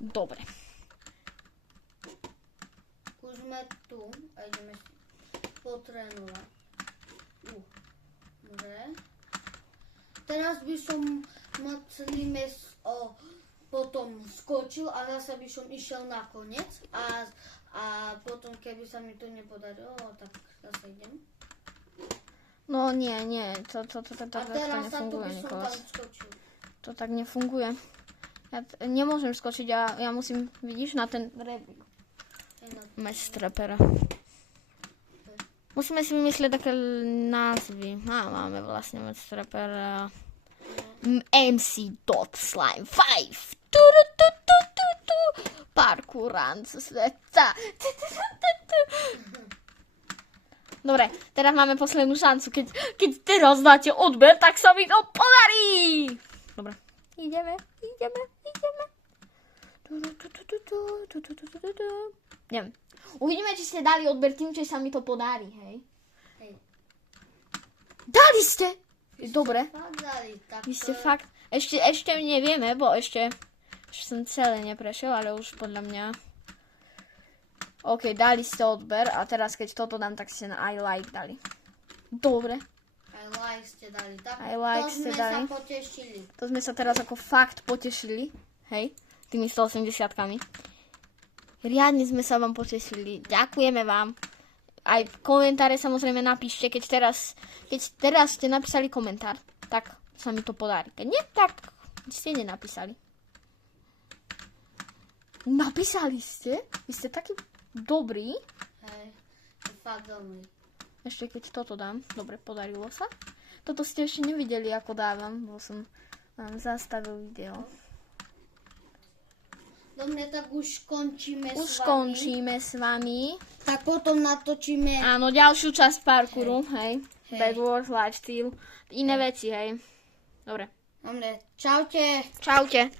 Dobre. Už sme tu a ideme si potrénovať. Dobre. Teraz by som na celý mes potom skočil a zase by som išiel na koniec a potom keby sa mi to nepodarilo, tak zase idem. No nie, to A teraz sa tu nefunguje, by som Nikolas. tam skočil. To tak nefunguje. Ja nemôžem skočiť, ja musím, vidíš, na ten rebrík. Mať strapera. Musíme si vymyslieť také názvy. Máme vlastne mať strapera. MC.Slime 5. Parkourant sveta. Dobre, teraz máme poslednú šancu. Keď teraz dáte odber, tak sa mi to podarí. Dobre. Ideme. Neviem. Uvidíme, či ste dali odber tým, či sa mi to podarí, hej? Hej. Dali ste! Dobre. Tak Vy ste fakt... Ešte nevieme, bo ešte som celé neprešiel, ale už podľa mňa... OK, dali ste odber a teraz keď toto dám, tak ste na I like dali. Dobre. I like ste dali. Tak I like to ste sme dali. sa potešili. To sme sa teraz ako fakt potešili, hej? Tými 180-kami. Riadne sme sa vám potešili. Ďakujeme vám. Aj v komentáre samozrejme napíšte, keď teraz ste napísali komentár, tak sa mi to podarí. Keď nie, tak ste nenapísali. Napísali ste? Vy ste takí dobrí. Hej, to fakt dobrý. Ešte keď toto dám. Dobre, podarilo sa. Toto ste ešte nevideli, ako dávam, bo som vám zastavil video. Dobre, tak už končíme Už s vami. končíme s vami. Tak potom natočíme. Áno, ďalšiu časť parkouru, hej. Hej. Backward, lifesteal, iné veci, hej. Dobre. Dobre, čaute. Čaute.